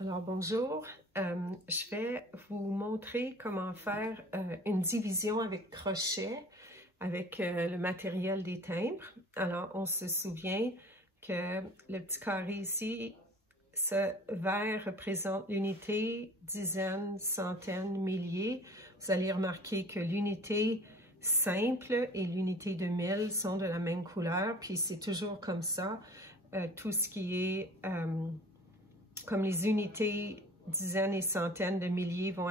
Alors bonjour, je vais vous montrer comment faire une division avec crochet avec le matériel des timbres. Alors on se souvient que le petit carré ici, ce vert représente l'unité, dizaines, centaines, milliers. Vous allez remarquer que l'unité simple et l'unité de 1000 sont de la même couleur, puis c'est toujours comme ça. Tout ce qui est comme les unités, dizaines et centaines de milliers vont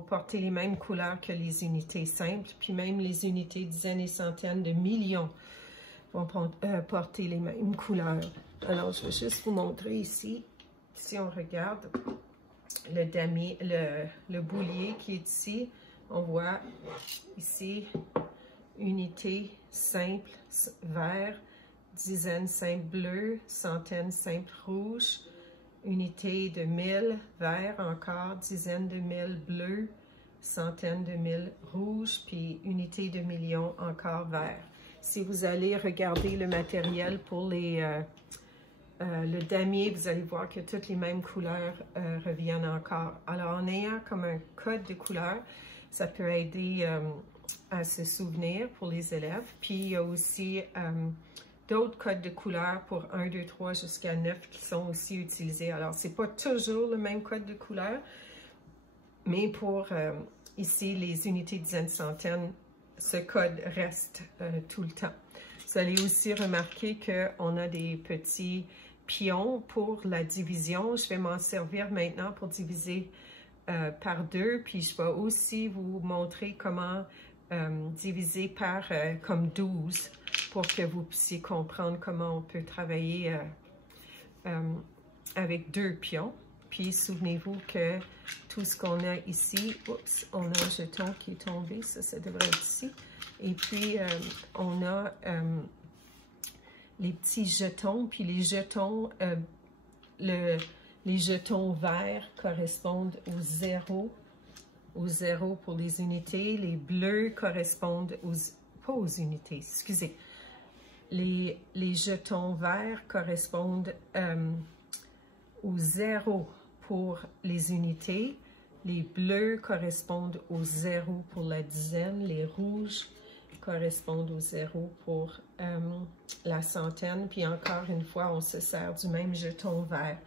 porter les mêmes couleurs que les unités simples, puis même les unités, dizaines et centaines de millions vont porter les mêmes couleurs. Alors, je vais juste vous montrer ici, si on regarde le damier, le boulier qui est ici, on voit ici unité simple vert, dizaines simples bleu, centaines simples rouge, unité de 1000 vert encore, dizaines de 1000 bleu, centaines de 1000 rouge, puis unité de millions encore vert. Si vous allez regarder le matériel pour le damier, vous allez voir que toutes les mêmes couleurs reviennent encore. Alors, en ayant comme un code de couleurs, ça peut aider à se souvenir pour les élèves. Puis, il y a aussi d'autres codes de couleurs pour 1, 2, 3 jusqu'à 9 qui sont aussi utilisés. Alors, c'est pas toujours le même code de couleur, mais pour ici, les unités dizaines, centaines, ce code reste tout le temps. Vous allez aussi remarquer qu'on a des petits pions pour la division. Je vais m'en servir maintenant pour diviser par 2, puis je vais aussi vous montrer comment diviser par comme 12 pour que vous puissiez comprendre comment on peut travailler avec 2 pions. Puis souvenez-vous que tout ce qu'on a ici, oups, on a un jeton qui est tombé, ça devrait être ici. Et puis on a les petits jetons, puis les jetons, les jetons verts correspondent au 0 pour les unités, les bleus correspondent pas aux unités, excusez. Les jetons verts correspondent au 0 pour les unités, les bleus correspondent au 0 pour la dizaine, les rouges correspondent au 0 pour la centaine, puis encore une fois, on se sert du même jeton vert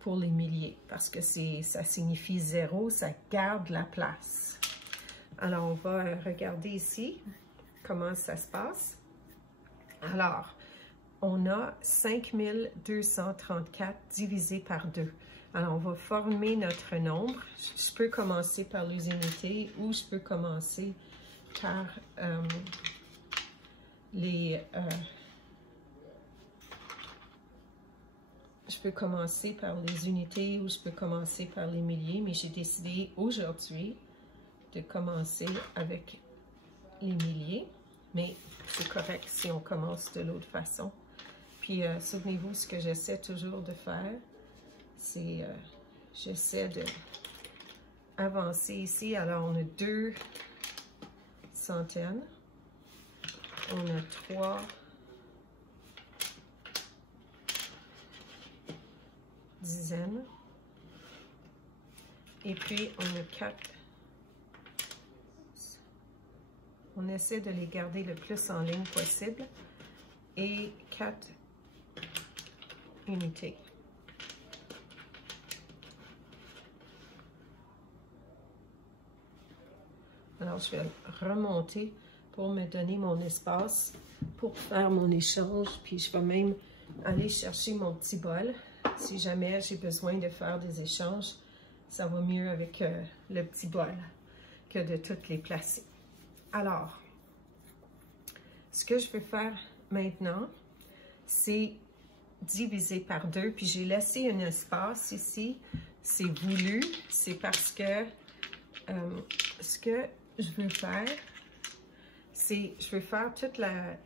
pour les milliers, parce que ça signifie 0, ça garde la place. Alors, on va regarder ici comment ça se passe. Alors, on a 5234 divisé par 2. Alors, on va former notre nombre. Je peux commencer par les unités ou je peux commencer par je peux commencer par les unités ou je peux commencer par les milliers, mais j'ai décidé aujourd'hui de commencer avec les milliers, mais c'est correct si on commence de l'autre façon. Puis, souvenez-vous, ce que j'essaie toujours de faire, c'est, j'essaie de avancer ici. Alors, on a 2 centaines, on a 3 dizaines, et puis on a 4. On essaie de les garder le plus en ligne possible, et 4 unités. Alors, je vais remonter pour me donner mon espace pour faire mon échange. Puis, je vais même aller chercher mon petit bol. Si jamais j'ai besoin de faire des échanges, ça va mieux avec le petit bol que de toutes les placer. Alors, ce que je veux faire maintenant, c'est diviser par 2. Puis, j'ai laissé un espace ici. C'est voulu. C'est parce que ce que je veux faire, c'est, je veux faire tout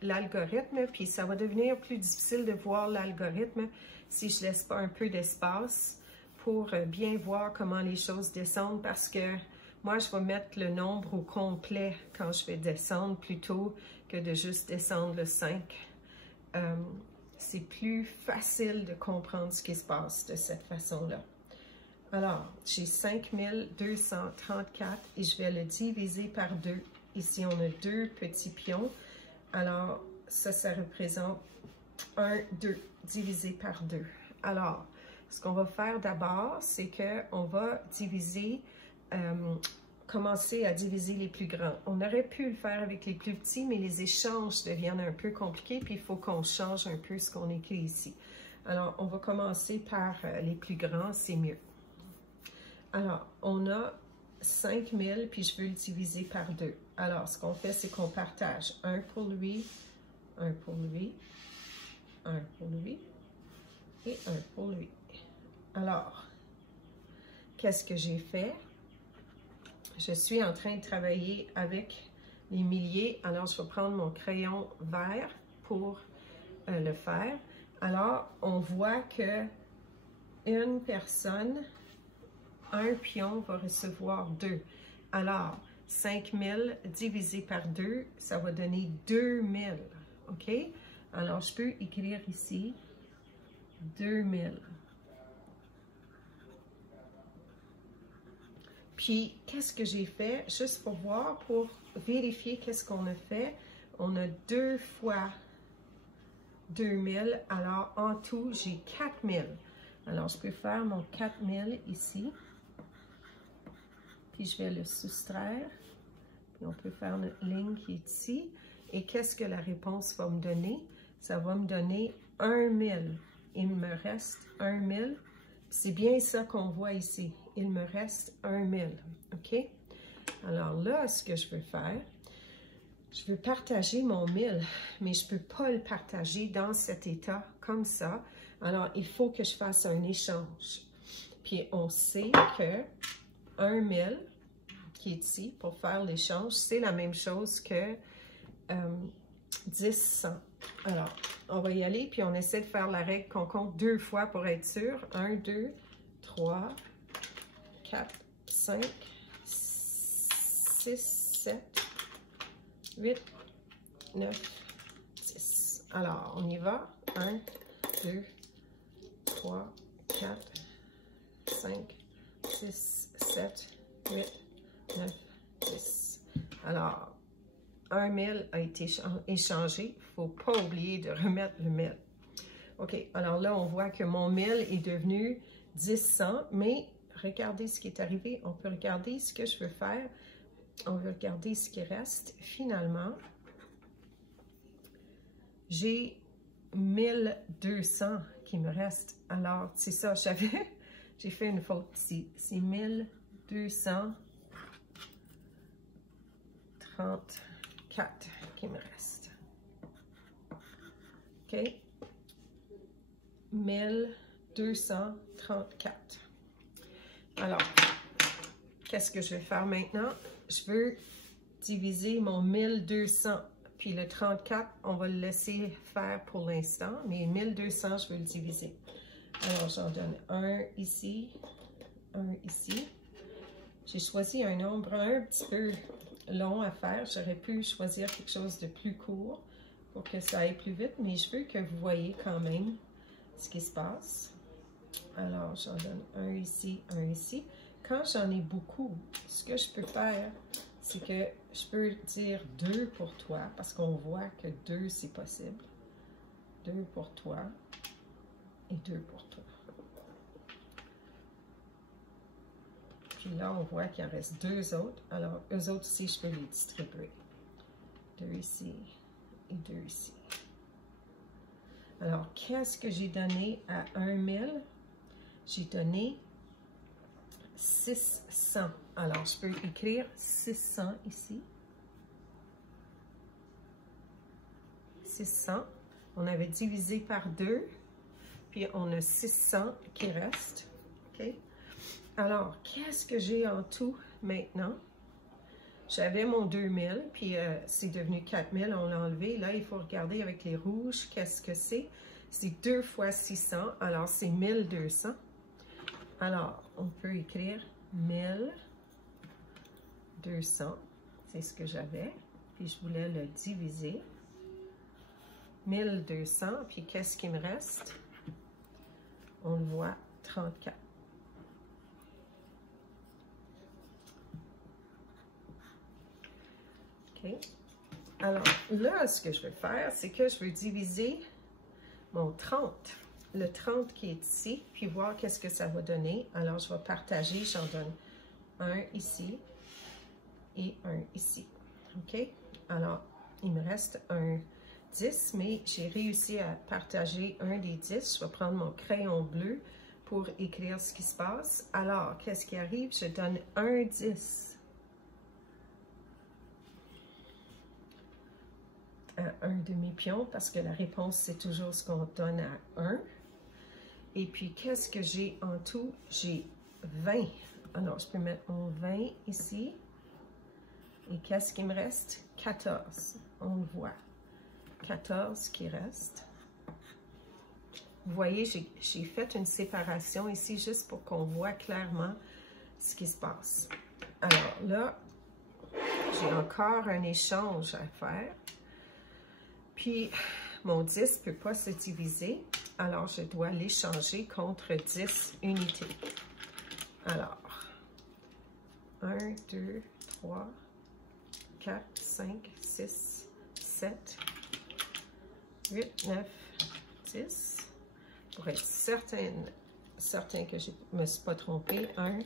l'algorithme, puis ça va devenir plus difficile de voir l'algorithme si je laisse pas un peu d'espace pour bien voir comment les choses descendent, parce que moi, je vais mettre le nombre au complet quand je vais descendre plutôt que de juste descendre le 5. c'est plus facile de comprendre ce qui se passe de cette façon-là. Alors, j'ai 5234 et je vais le diviser par 2. Ici, on a 2 petits pions. Alors, ça représente 1, 2, divisé par 2. Alors, ce qu'on va faire d'abord, c'est qu'on va diviser, commencer à diviser les plus grands. On aurait pu le faire avec les plus petits, mais les échanges deviennent un peu compliqués, puis il faut qu'on change un peu ce qu'on écrit ici. Alors, on va commencer par les plus grands, c'est mieux. Alors, on a 5000, puis je veux le diviser par 2. Alors, ce qu'on fait, c'est qu'on partage 1 pour lui, 1 pour lui, 1 pour lui et 1 pour lui. Alors, qu'est-ce que j'ai fait? Je suis en train de travailler avec les milliers. Alors, je vais prendre mon crayon vert pour le faire. Alors, on voit que une personne, un pion va recevoir 2. Alors, 5000 divisé par 2, ça va donner 2000. OK? Alors, je peux écrire ici 2000. Puis, qu'est-ce que j'ai fait? Juste pour voir, pour vérifier qu'est-ce qu'on a fait. On a 2 fois 2000. Alors, en tout, j'ai 4000. Alors, je peux faire mon 4000 ici. Puis, je vais le soustraire. Puis, on peut faire notre ligne qui est ici. Et qu'est-ce que la réponse va me donner? Ça va me donner 1000. Il me reste 1000. C'est bien ça qu'on voit ici. Il me reste 1000. OK? Alors là, ce que je veux faire, je veux partager mon 1000, mais je ne peux pas le partager dans cet état comme ça. Alors, il faut que je fasse un échange. Puis, on sait que 1000, qui est ici, pour faire l'échange, c'est la même chose que 10 100. Alors, on va y aller, puis on essaie de faire la règle qu'on compte 2 fois pour être sûr. 1, 2, 3, 4, 5, 6, 7, 8, 9, 10. Alors, on y va. 1, 2, 3, 4, 5, 6, 7, 8, 9, 10. Alors, 1000 a été échangé. Il ne faut pas oublier de remettre le 1000. OK, alors là, on voit que mon 1000 est devenu 1000, mais regardez ce qui est arrivé. On peut regarder ce que je veux faire. On veut regarder ce qui reste. Finalement, j'ai 1200 qui me reste. Alors, c'est ça, j'ai fait une faute ici. C'est 1234 qui me reste. OK? 1234. Alors, qu'est-ce que je vais faire maintenant? Je veux diviser mon 1200, puis le 34, on va le laisser faire pour l'instant, mais 1200, je veux le diviser. Alors, j'en donne un ici, un ici. J'ai choisi un nombre un petit peu long à faire. J'aurais pu choisir quelque chose de plus court pour que ça aille plus vite, mais je veux que vous voyez quand même ce qui se passe. Alors, j'en donne un ici, un ici. Quand j'en ai beaucoup, ce que je peux faire, c'est que je peux dire 2 pour toi, parce qu'on voit que 2, c'est possible. 2 pour toi et 2 pour toi. Puis là, on voit qu'il en reste 2 autres. Alors, eux autres ici, je peux les distribuer. 2 ici et 2 ici. Alors, qu'est-ce que j'ai donné à 1000? J'ai donné 600. Alors, je peux écrire 600 ici. 600. On avait divisé par 2. Puis, on a 600 qui reste. OK? Alors, qu'est-ce que j'ai en tout maintenant? J'avais mon 2000, puis c'est devenu 4000, on l'a enlevé. Là, il faut regarder avec les rouges, qu'est-ce que c'est? C'est 2 fois 600, alors c'est 1200. Alors, on peut écrire 1200, c'est ce que j'avais, puis je voulais le diviser. 1200. Puis qu'est-ce qui me reste? On le voit, 34. OK. Alors, là, ce que je vais faire, c'est que je vais diviser mon 30. Le 30 qui est ici, puis voir qu'est-ce que ça va donner. Alors, je vais partager, j'en donne un ici et un ici. OK? Alors, il me reste un 10, mais j'ai réussi à partager un des 10. Je vais prendre mon crayon bleu pour écrire ce qui se passe. Alors, qu'est-ce qui arrive? Je donne un 10 à un demi-pion parce que la réponse, c'est toujours ce qu'on donne à 1. Et puis, qu'est-ce que j'ai en tout? J'ai 20. Alors, je peux mettre mon 20 ici. Et qu'est-ce qui me reste? 14. On le voit. 14 qui reste. Vous voyez, j'ai fait une séparation ici juste pour qu'on voit clairement ce qui se passe. Alors là, j'ai encore un échange à faire. Puis, mon 10 ne peut pas se diviser. Alors, je dois l'échanger contre 10 unités. Alors, 1, 2, 3, 4, 5, 6, 7, 8, 9, 10. Pour être certain que je ne me suis pas trompée. 1,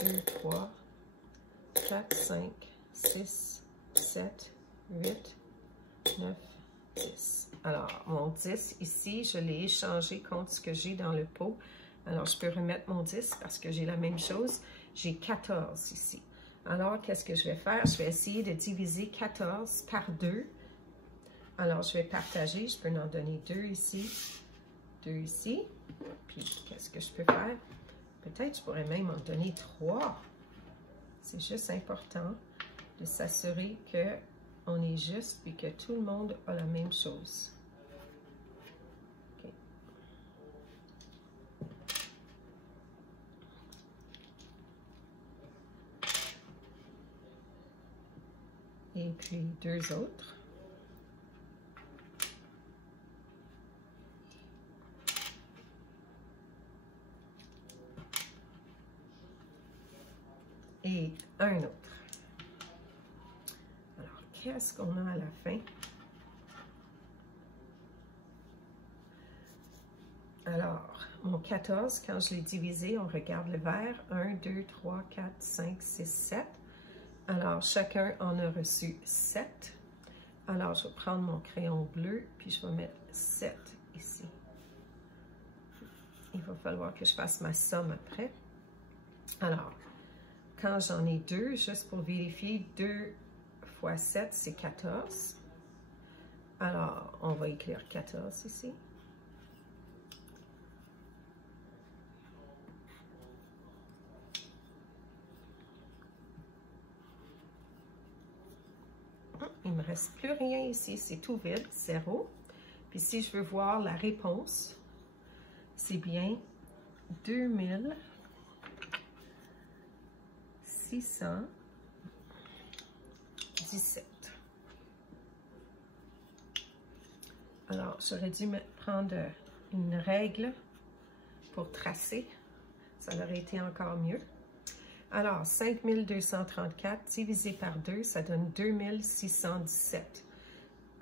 2, 3, 4, 5, 6, 7, 8, 9, 10. Alors, mon 10 ici, je l'ai échangé contre ce que j'ai dans le pot. Alors, je peux remettre mon 10 parce que j'ai la même chose. J'ai 14 ici. Alors, qu'est-ce que je vais faire? Je vais essayer de diviser 14 par 2. Alors, je vais partager. Je peux en donner 2 ici, 2 ici. Puis, qu'est-ce que je peux faire? Peut-être je pourrais même en donner 3. C'est juste important de s'assurer qu'on est juste et que tout le monde a la même chose. Okay. Et puis 2 autres. Et un autre. Alors, qu'est-ce qu'on a à la fin? Alors, mon 14, quand je l'ai divisé, on regarde le vert. 1, 2, 3, 4, 5, 6, 7. Alors, chacun en a reçu 7. Alors, je vais prendre mon crayon bleu, puis je vais mettre 7 ici. Il va falloir que je fasse ma somme après. Alors, quand j'en ai 2, juste pour vérifier, 2 fois 7, c'est 14. Alors, on va écrire 14 ici. Il ne me reste plus rien ici, c'est tout vide, 0. Puis si je veux voir la réponse, c'est bien 2617. Alors, j'aurais dû me prendre une règle pour tracer. Ça aurait été encore mieux. Alors, 5234 divisé par 2, ça donne 2617.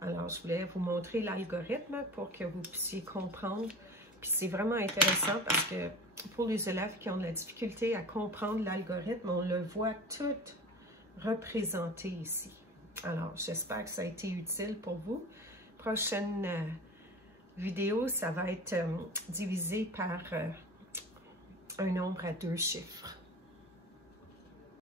Alors, je voulais vous montrer l'algorithme pour que vous puissiez comprendre. Puis c'est vraiment intéressant parce que pour les élèves qui ont de la difficulté à comprendre l'algorithme, on le voit tout représenté ici. Alors, j'espère que ça a été utile pour vous. Prochaine vidéo, ça va être divisé par un nombre à 2 chiffres.